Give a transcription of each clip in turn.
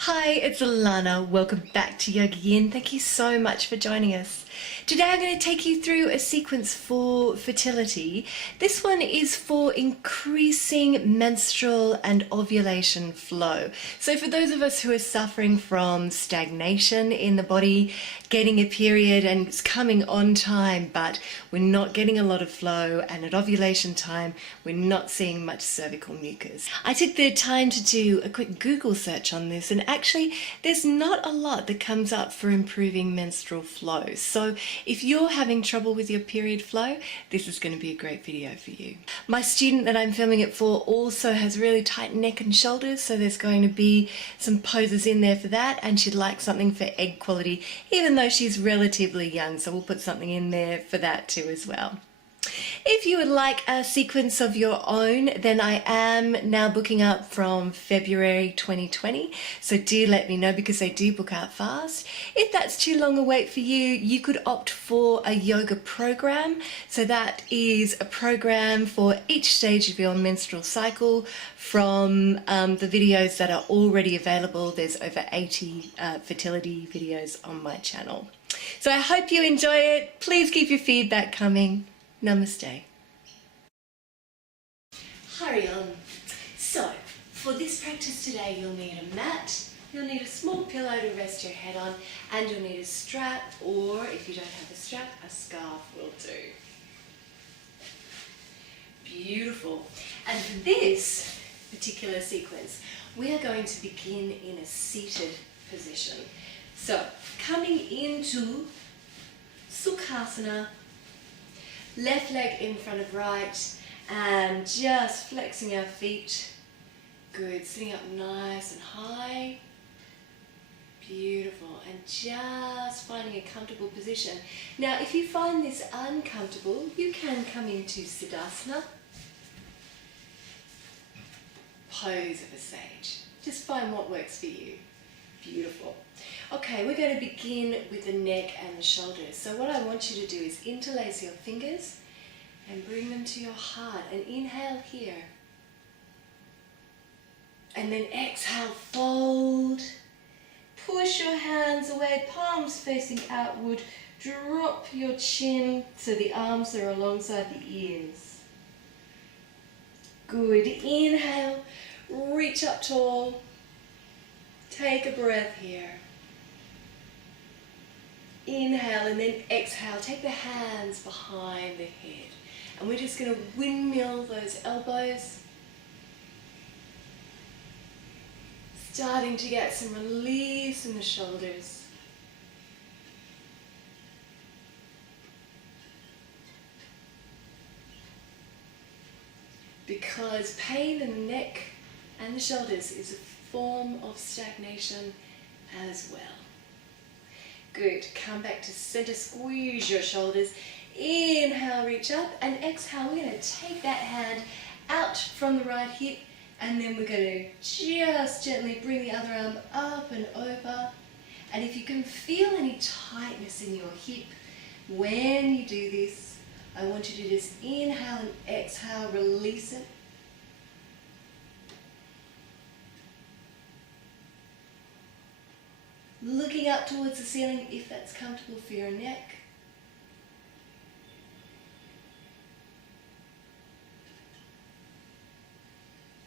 Hi, it's Allanah. Welcome back to YogaYin. Thank you so much for joining us. Today I'm going to take you through a sequence for fertility. This one is for increasing menstrual and ovulation flow. So for those of us who are suffering from stagnation in the body, getting a period and it's coming on time, but we're not getting a lot of flow, and at ovulation time we're not seeing much cervical mucus. I took the time to do a quick Google search on this, and actually there's not a lot that comes up for improving menstrual flow. So if you're having trouble with your period flow, this is going to be a great video for you. My student that I'm filming it for also has really tight neck and shoulders, so there's going to be some poses in there for that, and she'd like something for egg quality even though she's relatively young, so we'll put something in there for that too as well. If you would like a sequence of your own, then I am now booking up from February 2020, so do let me know because they do book out fast. If that's too long a wait for you, you could opt for a yoga program. So that is a program for each stage of your menstrual cycle from the videos that are already available. There's over 80 fertility videos on my channel. So I hope you enjoy it. Please keep your feedback coming. Namaste. Hurry on. So, for this practice today, you'll need a mat, you'll need a small pillow to rest your head on, and you'll need a strap, or if you don't have a strap, a scarf will do. Beautiful. And for this particular sequence, we are going to begin in a seated position. So, coming into Sukhasana, left leg in front of right, and just flexing our feet. Good, sitting up nice and high. Beautiful, and just finding a comfortable position. Now, if you find this uncomfortable, you can come into Siddhasana, pose of a sage. Just find what works for you. Beautiful. Okay, we're going to begin with the neck and the shoulders. So what I want you to do is interlace your fingers and bring them to your heart, and inhale here. And then exhale, fold. Push your hands away, palms facing outward. Drop your chin so the arms are alongside the ears. Good. Inhale, reach up tall. Take a breath here. Inhale and then exhale. Take the hands behind the head. And we're just going to windmill those elbows. Starting to get some release in the shoulders. Because pain in the neck and the shoulders is a form of stagnation as well. Good. Come back to center, squeeze your shoulders. Inhale, reach up, and exhale, we're going to take that hand out from the right hip, and then we're going to just gently bring the other arm up and over. And if you can feel any tightness in your hip when you do this, I want you to just inhale and exhale, release it. Looking up towards the ceiling if that's comfortable for your neck.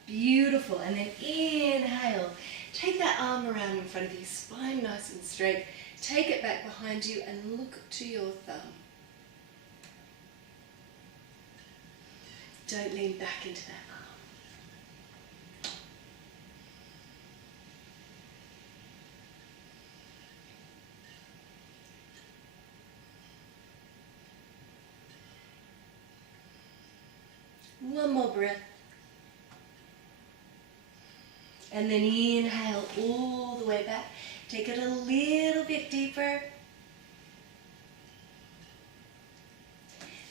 Beautiful. And then inhale. Take that arm around in front of you, spine nice and straight. Take it back behind you and look to your thumb. Don't lean back into that arm. One more breath. And then inhale all the way back. Take it a little bit deeper.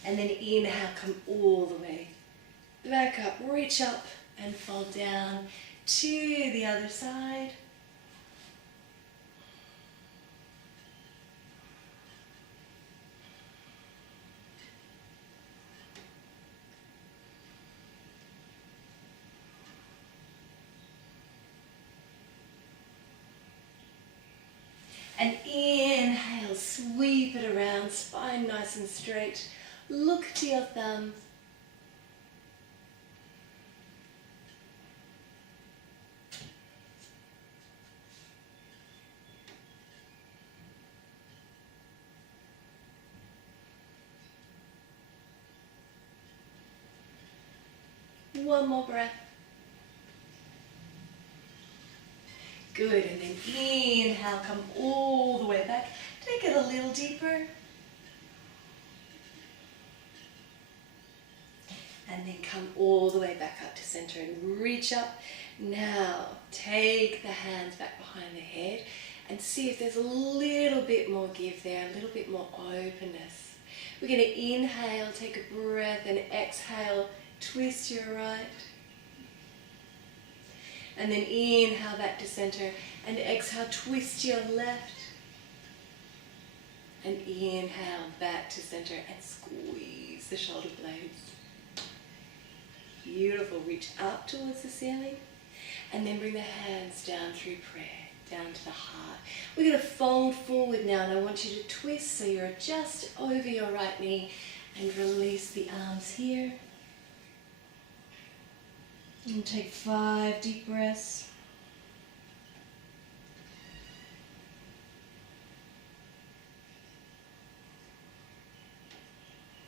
And then inhale, come all the way back up. Reach up and fall down to the other side. down, spine nice and straight. Look to your thumbs. One more breath. Good, and then inhale, come all the way back. Take it a little deeper. And then come all the way back up to center and reach up. Now, take the hands back behind the head and see if there's a little bit more give there, a little bit more openness. We're going to inhale, take a breath, and exhale, twist your right. And then inhale back to center and exhale, twist your left. And inhale back to center and squeeze the shoulder blades. Beautiful. Reach up towards the ceiling and then bring the hands down through prayer, down to the heart. We're going to fold forward now, and I want you to twist so you're just over your right knee and release the arms here. And take 5 deep breaths.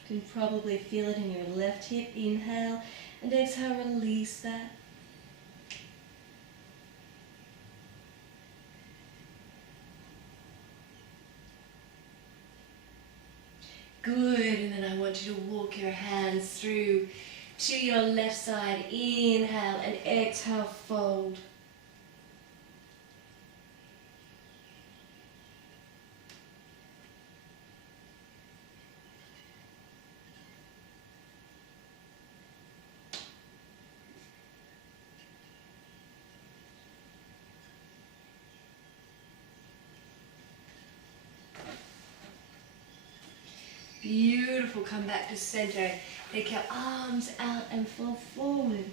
You can probably feel it in your left hip. Inhale and exhale, release that. Good, and then I want you to walk your hands through to your left side. Inhale and exhale, fold. Beautiful, come back to center. Take your arms out and fall forward.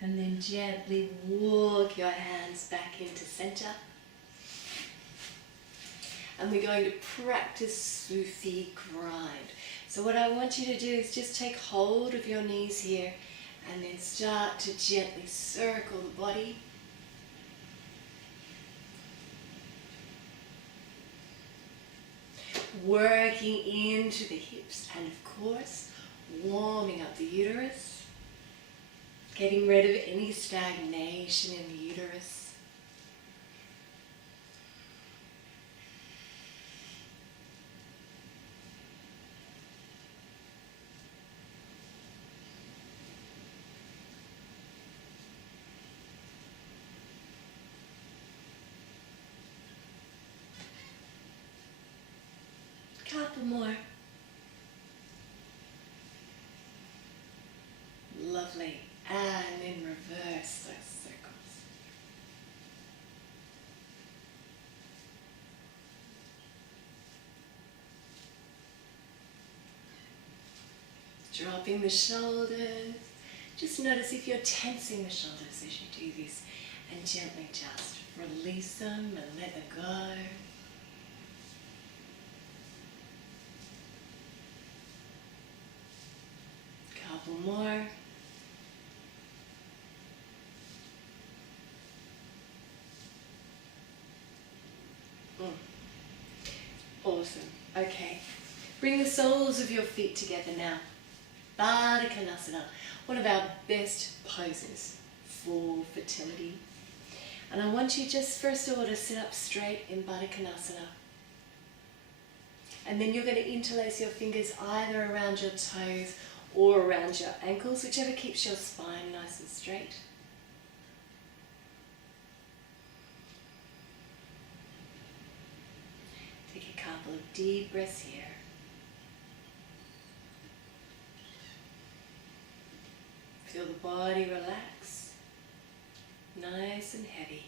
And then gently walk your hands back into center. And we're going to practice Sufi grind. So what I want you to do is just take hold of your knees here and then start to gently circle the body. Working into the hips and of course warming up the uterus. Getting rid of any stagnation in the uterus. Couple more. Lovely. And in reverse those circles. Dropping the shoulders. Just notice if you're tensing the shoulders as you do this, and gently just release them and let them go. Couple more. Awesome. Okay. Bring the soles of your feet together now. Baddha konasana, one of our best poses for fertility. And I want you just first of all to sit up straight in Baddha konasana. And then you're going to interlace your fingers either around your toes or around your ankles, whichever keeps your spine nice and straight. Take a couple of deep breaths here. Feel the body relax, nice and heavy.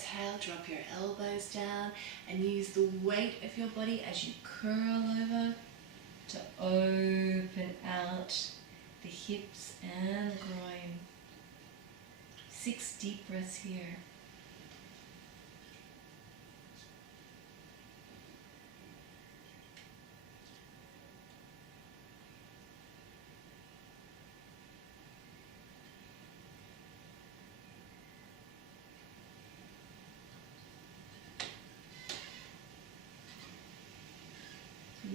exhale, drop your elbows down and use the weight of your body as you curl over to open out the hips and the groin. 6 deep breaths here.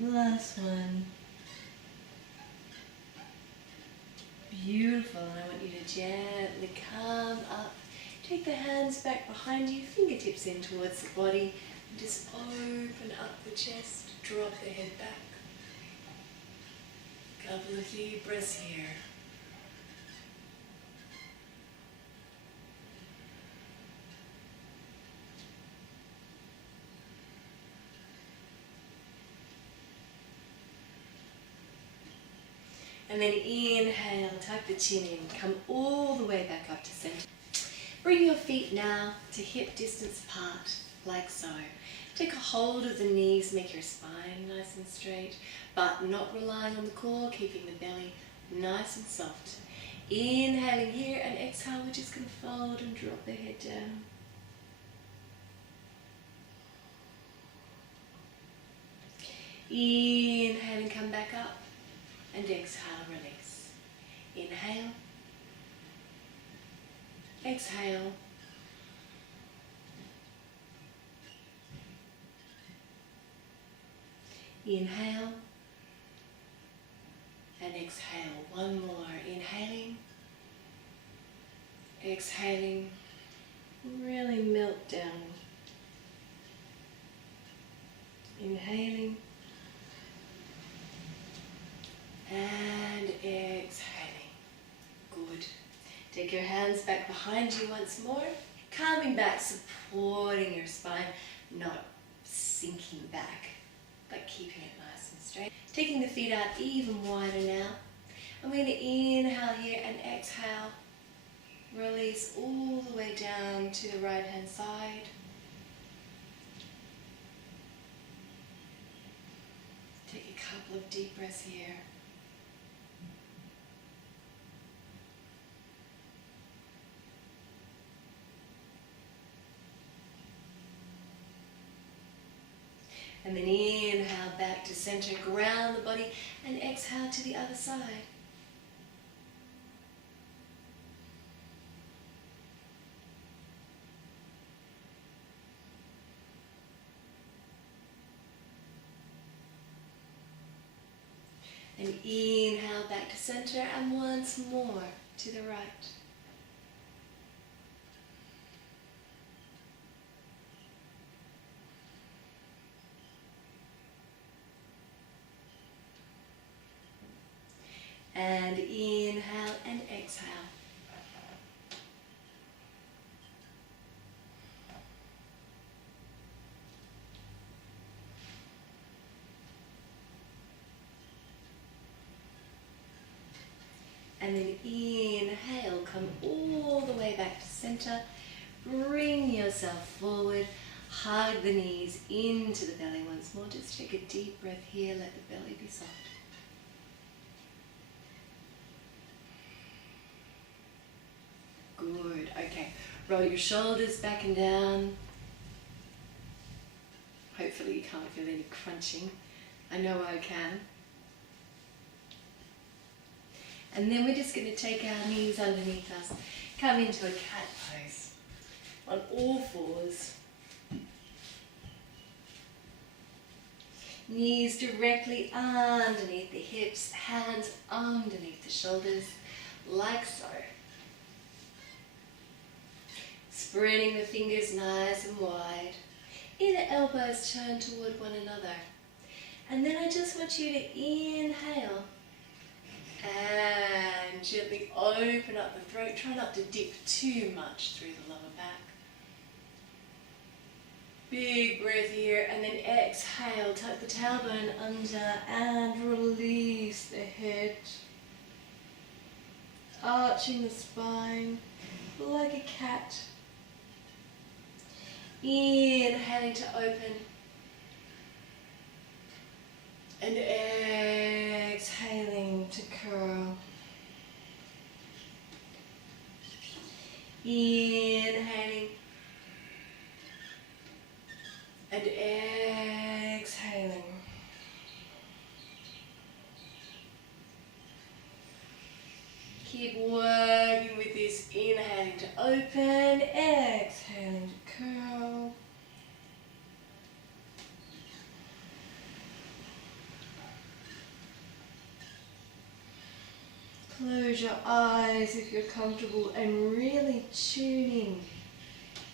Last one. Beautiful. And I want you to gently come up. Take the hands back behind you, fingertips in towards the body, and just open up the chest, drop the head back. Couple of deep breaths here. And then inhale, tuck the chin in, come all the way back up to center. Bring your feet now to hip distance apart, like so. Take a hold of the knees, make your spine nice and straight, but not relying on the core, keeping the belly nice and soft. Inhaling here and exhale, we're just going to fold and drop the head down. Inhaling, come back up. And exhale, release. Inhale. Exhale. Inhale. And exhale. One more. Inhaling. Exhaling. Really melt down. Inhaling. And exhaling. Good. Take your hands back behind you once more. Coming back, supporting your spine, not sinking back, but keeping it nice and straight. Taking the feet out even wider now. I'm going to inhale here and exhale. Release all the way down to the right hand side. Take a couple of deep breaths here. And then inhale back to center, ground the body, and exhale to the other side. And inhale back to center, and once more to the right. And inhale and exhale. And then inhale, come all the way back to center. Bring yourself forward. Hug the knees into the belly once more. Just take a deep breath here. Let the belly be soft. Good. Okay. Roll your shoulders back and down. Hopefully you can't feel any crunching. I know I can. And then we're just going to take our knees underneath us. Come into a cat pose. On all fours. Knees directly underneath the hips. Hands underneath the shoulders. Like so. Spreading the fingers nice and wide. Inner elbows turn toward one another. And then I just want you to inhale. And gently open up the throat. Try not to dip too much through the lower back. Big breath here. And then exhale. Tuck the tailbone under and release the head. Arching the spine like a cat. Inhaling to open. And exhaling to curl. Inhaling. And exhaling. Keep working with this. Inhaling to open, exhaling to curl. Close your eyes if you're comfortable and really tuning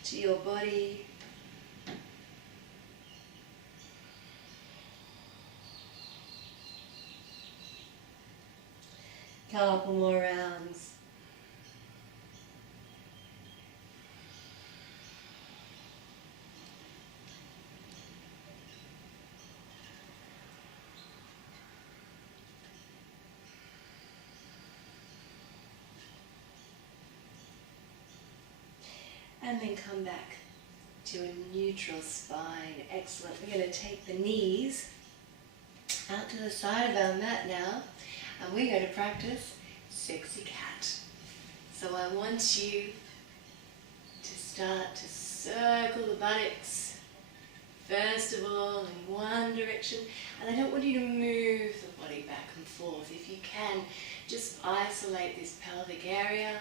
to your body. Couple more rounds. And then come back to a neutral spine. Excellent. We're going to take the knees out to the side of our mat now, and we're going to practice sexy cat. So I want you to start to circle the buttocks, first of all, in one direction, and I don't want you to move the body back and forth. If you can, just isolate this pelvic area,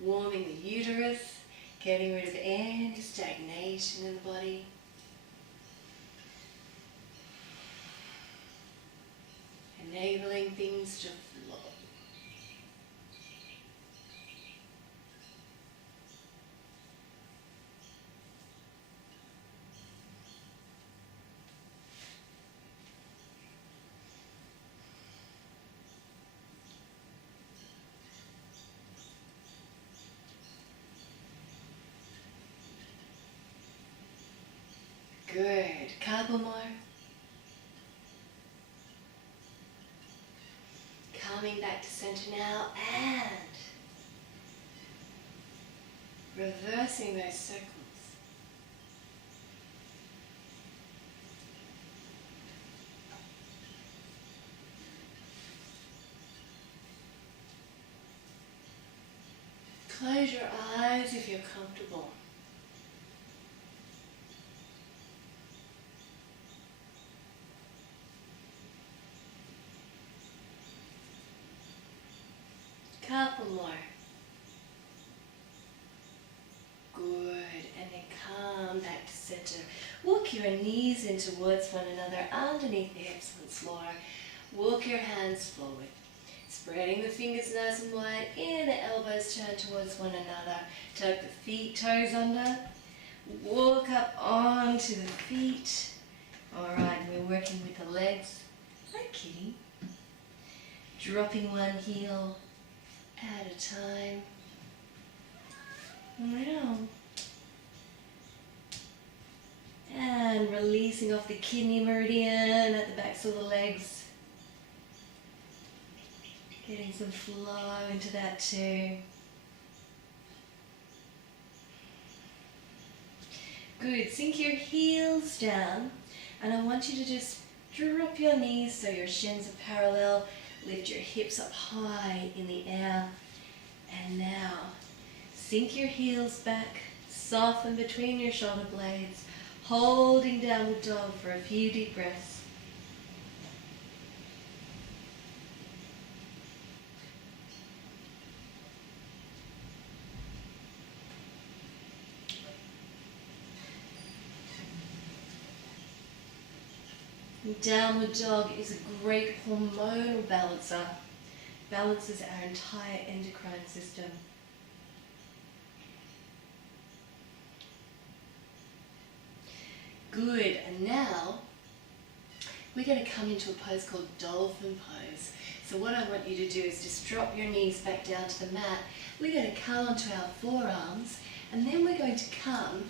warming the uterus, getting rid of any stagnation in the body. Enabling things to flow. Good. Couple more. Coming back to center now and reversing those circles. Close your eyes if you're comfortable. Couple more. Good. And then come back to center. Walk your knees in towards one another underneath the hips on the floor. Walk your hands forward. Spreading the fingers nice and wide. Inner elbows turn towards one another. Tuck the feet, toes under. Walk up onto the feet. Alright, we're working with the legs. Hi, kitty. Dropping one heel at a time. Wow. And releasing off the kidney meridian at the backs of the legs. Getting some flow into that too. Good. Sink your heels down, and I want you to just drop your knees so your shins are parallel. Lift your hips up high in the air. And now, sink your heels back, soften between your shoulder blades, holding downward dog for a few deep breaths. Downward dog is a great hormonal balancer. Balances our entire endocrine system. Good, and now we're going to come into a pose called Dolphin pose. So what I want you to do is just drop your knees back down to the mat. We're going to come onto our forearms, and then we're going to come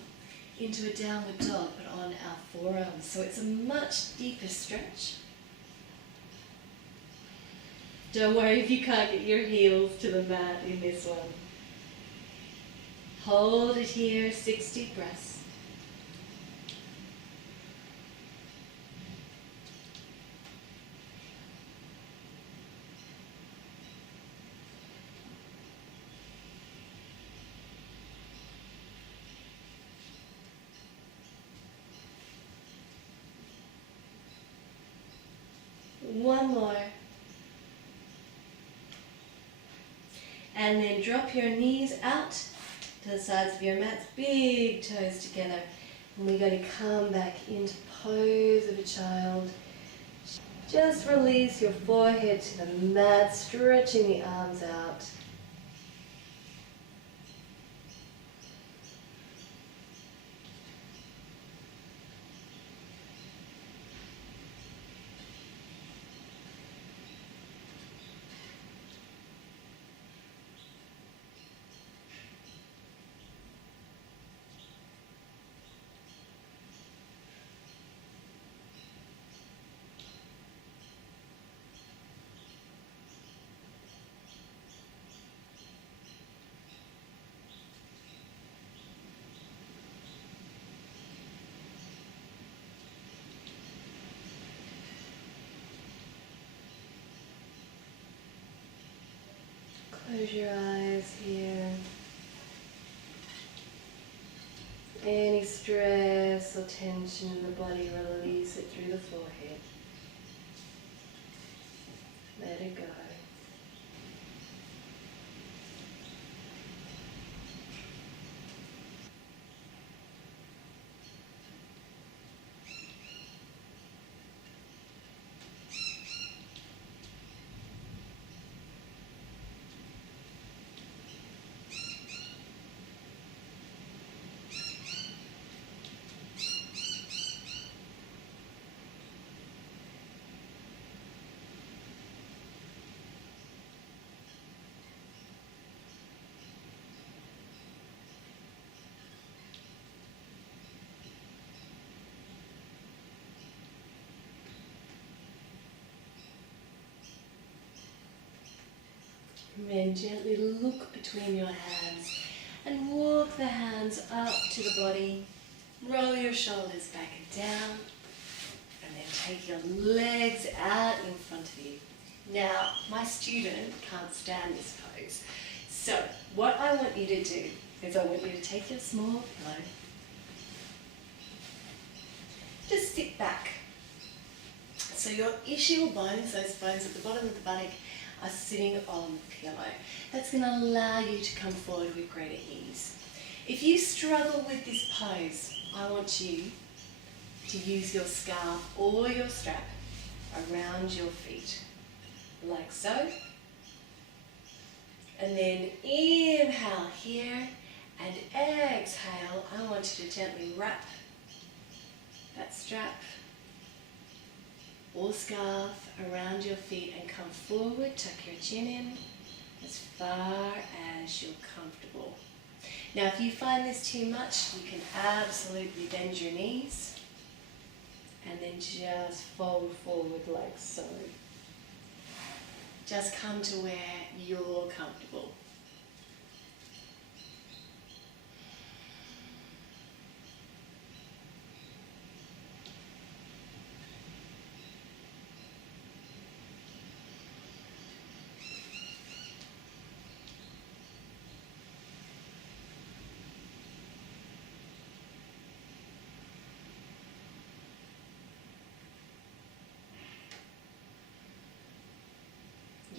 into a downward dog, but on our forearms. So it's a much deeper stretch. Don't worry if you can't get your heels to the mat in this one. Hold it here, 6 deep breaths. One more. And then drop your knees out to the sides of your mats, big toes together. And we're going to come back into pose of a child. Just release your forehead to the mat, stretching the arms out. Close your eyes here. Any stress or tension in the body, release it through the forehead. Let it go. And then gently look between your hands and walk the hands up to the body. Roll your shoulders back and down. And then take your legs out in front of you. Now, my student can't stand this pose. So, what I want you to do is I want you to take your small pillow. Just sit back. So your ischial bones, those bones at the bottom of the buttock, are sitting on the pillow. That's going to allow you to come forward with greater ease. If you struggle with this pose, I want you to use your scarf or your strap around your feet, like so. And then inhale here and exhale. I want you to gently wrap that strap or scarf around your feet and come forward, tuck your chin in as far as you're comfortable. Now if you find this too much, you can absolutely bend your knees and then just fold forward like so. Just come to where you're comfortable.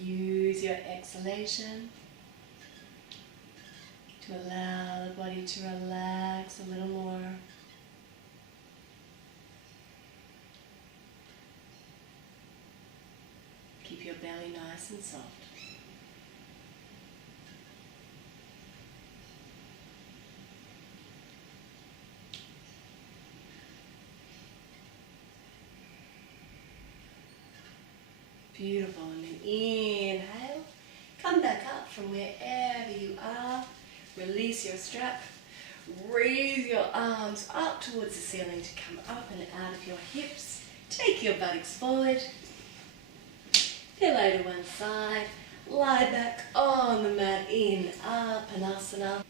Use your exhalation to allow the body to relax a little more. Keep your belly nice and soft. Beautiful, and then inhale, come back up from wherever you are, release your strap, raise your arms up towards the ceiling to come up and out of your hips, take your buttocks forward, pillow to one side, lie back on the mat in Apanasana,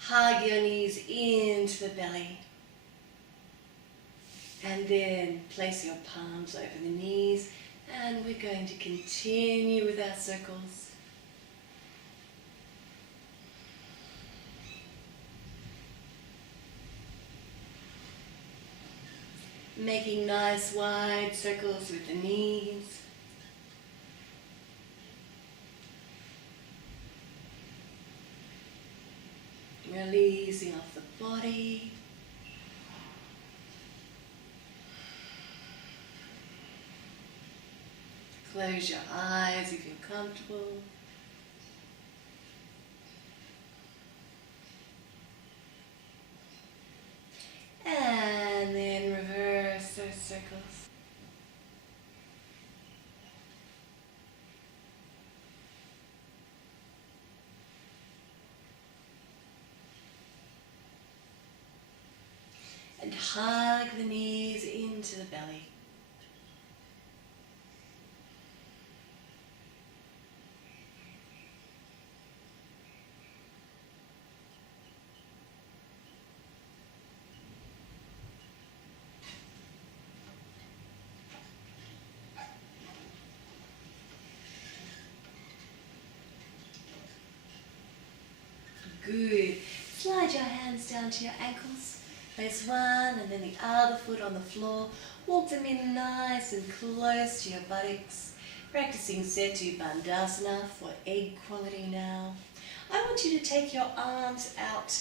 hug your knees into the belly, and then place your palms over the knees. And we're going to continue with our circles. Making nice wide circles with the knees. Releasing off the body. Close your eyes if you're comfortable. And then reverse those circles. And hug the knees into the belly. Good. Slide your hands down to your ankles. Place one and then the other foot on the floor. Walk them in nice and close to your buttocks. Practicing Setu Bandhasana for egg quality now. I want you to take your arms out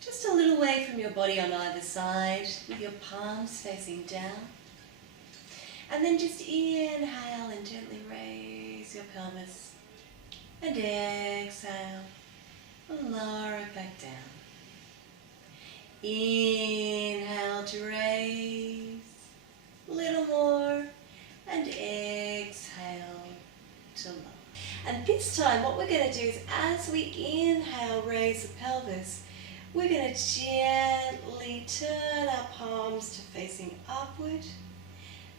just a little way from your body on either side with your palms facing down. And then just inhale and gently raise your pelvis. And exhale, lower it back down. Inhale to raise, a little more, and exhale to lower. And this time what we're going to do is, as we inhale, raise the pelvis, we're going to gently turn our palms to facing upward,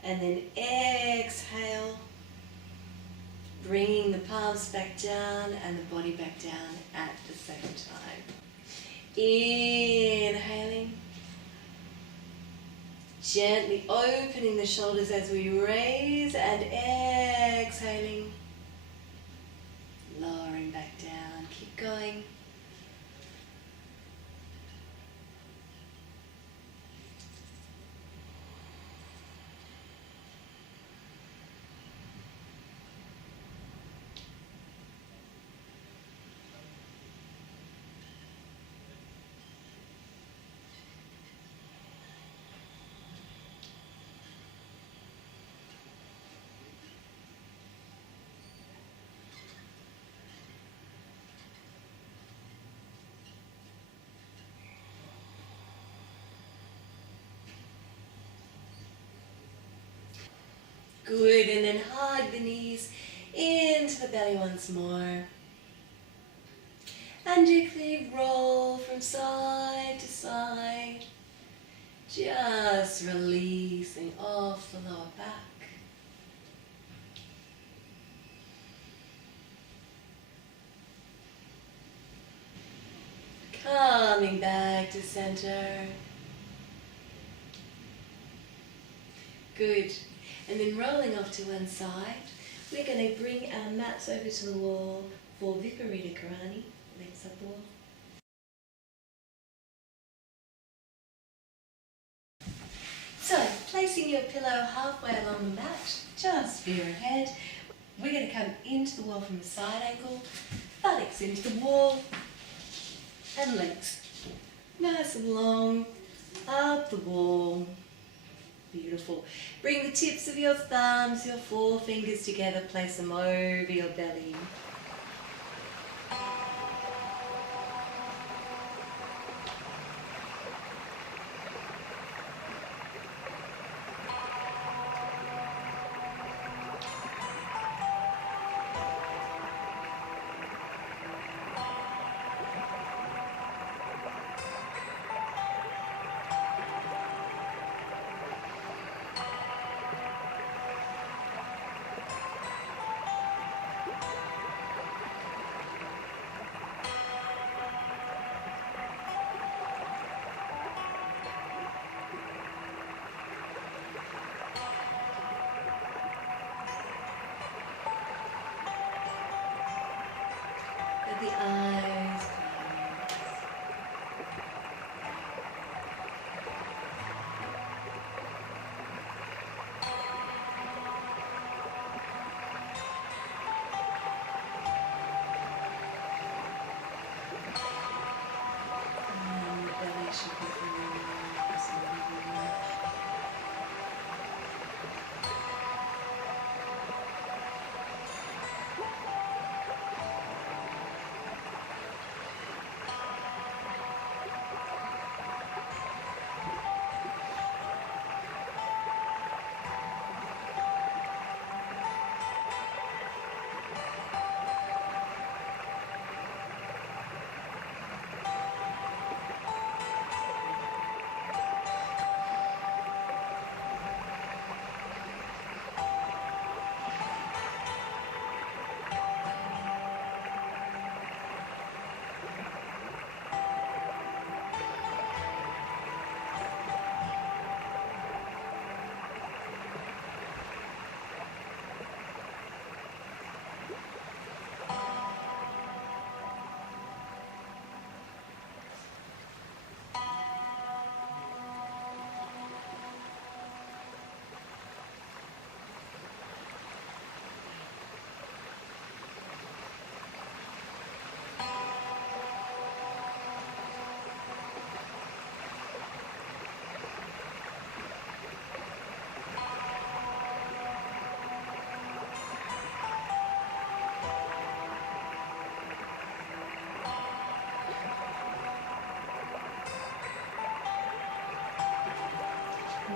and then exhale, bringing the palms back down and the body back down at the same time. Inhaling, gently opening the shoulders as we raise, and exhaling, lowering back down. Keep going. Good, and then hug the knees into the belly once more. And gently roll from side to side, just releasing off the lower back. Coming back to center. Good. And then rolling off to one side, we're going to bring our mats over to the wall for Viparita Karani, legs up the wall. So, placing your pillow halfway along the mat, just veer ahead. We're going to come into the wall from the side angle, buttocks into the wall, and legs nice and long, up the wall. Beautiful. Bring the tips of your thumbs, your forefingers together, place them over your belly. The eyes close.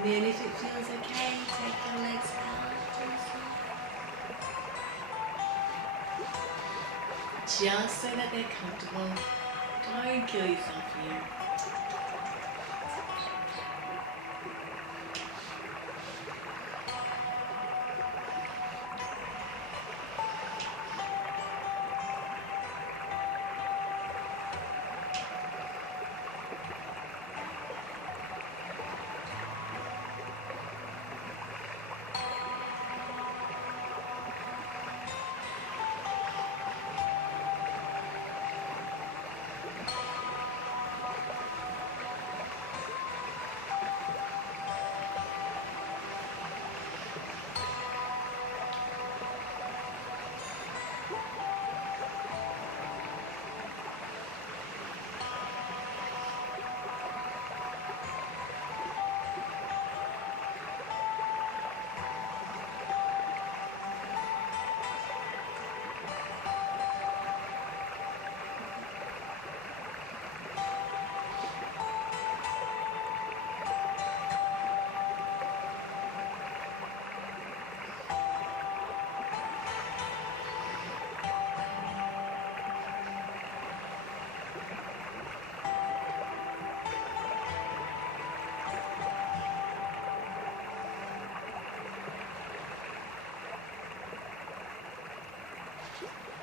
then if it feels okay, take your legs out to the floor. Just so that they're comfortable. Don't kill yourself here.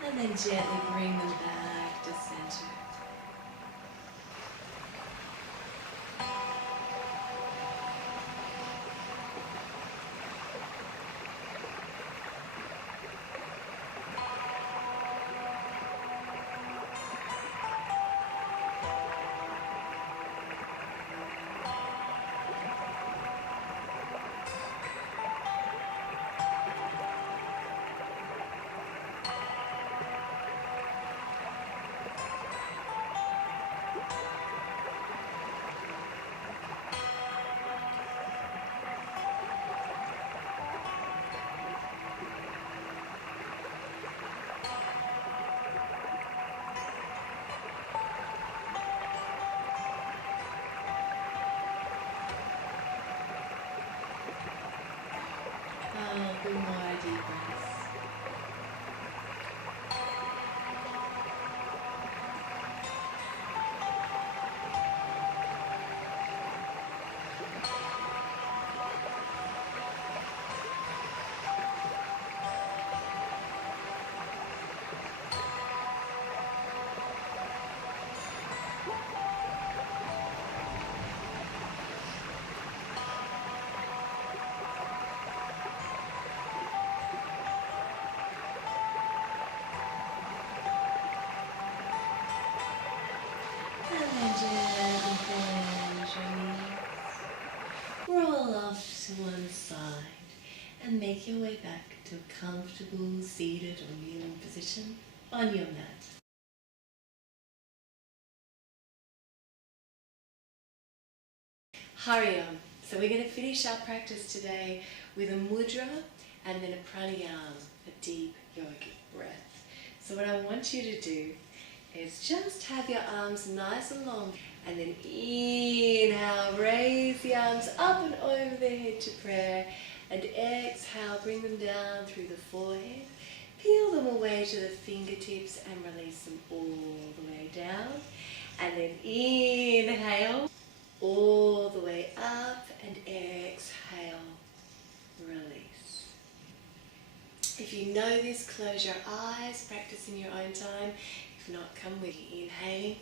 And then gently bring them back to center. A few more deep breaths. Roll off to one side and make your way back to a comfortable seated or kneeling position on your mat. Hurry on. So we're going to finish our practice today with a mudra and then a pranayama, a deep yogic breath. So what I want you to do is just have your arms nice and long, and then inhale, raise the arms up and over the head to prayer, and exhale, bring them down through the forehead, peel them away to the fingertips and release them all the way down, and then inhale, all the way up, and exhale, release. If you know this, close your eyes, practice in your own time. If not, come with you. Inhaling,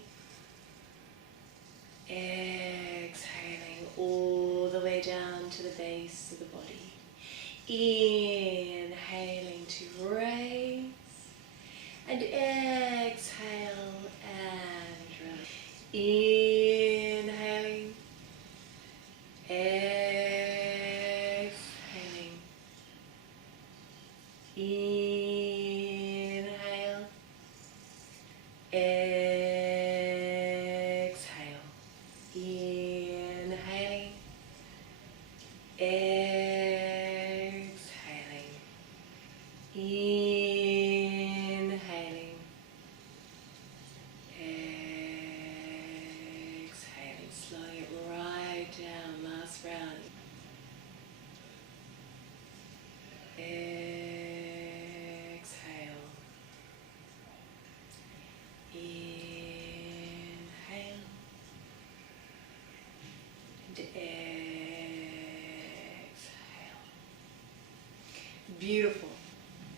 exhaling all the way down to the base of the body. Inhaling to raise, and exhale and release. Inhaling, exhaling, inhale, exhale, inhaling, exhaling, inhaling, exhaling. exhale. Beautiful.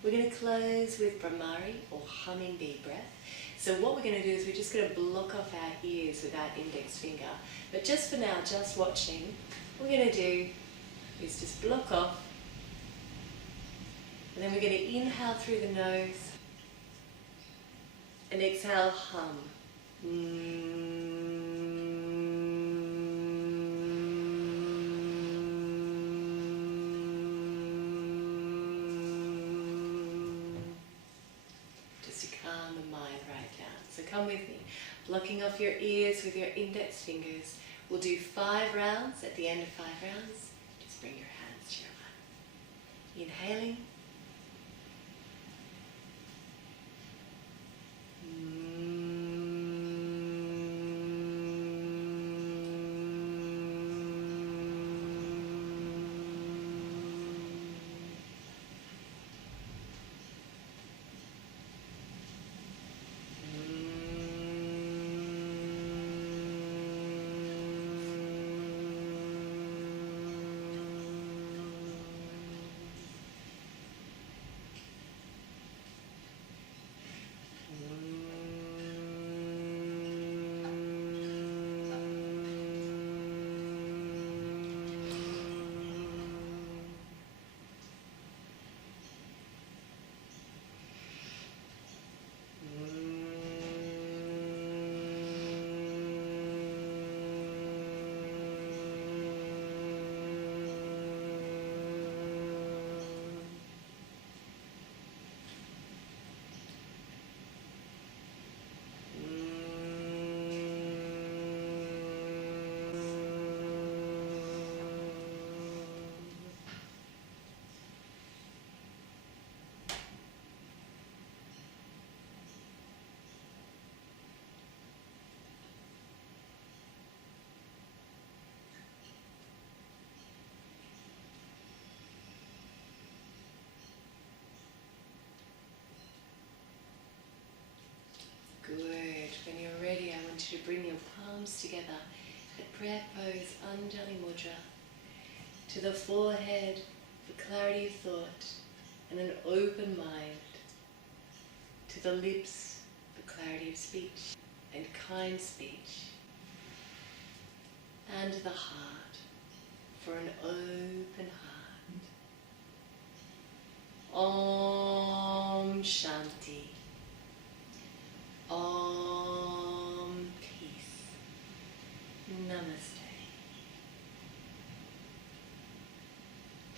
We're going to close with Bhramari or humming bee breath. So what we're going to do is we're just going to block off our ears with our index finger. But just for now, just watching, what we're going to do is just block off. And then we're going to inhale through the nose and exhale, hum. So come with me, blocking off your ears with your index fingers. We'll do 5 rounds. At the end of 5 rounds, just bring your hands to your heart. Inhaling. Good. When you're ready, I want you to bring your palms together at prayer pose, Anjali Mudra, to the forehead for clarity of thought and an open mind, to the lips for clarity of speech and kind speech, and the heart for an open heart. Om Shanti.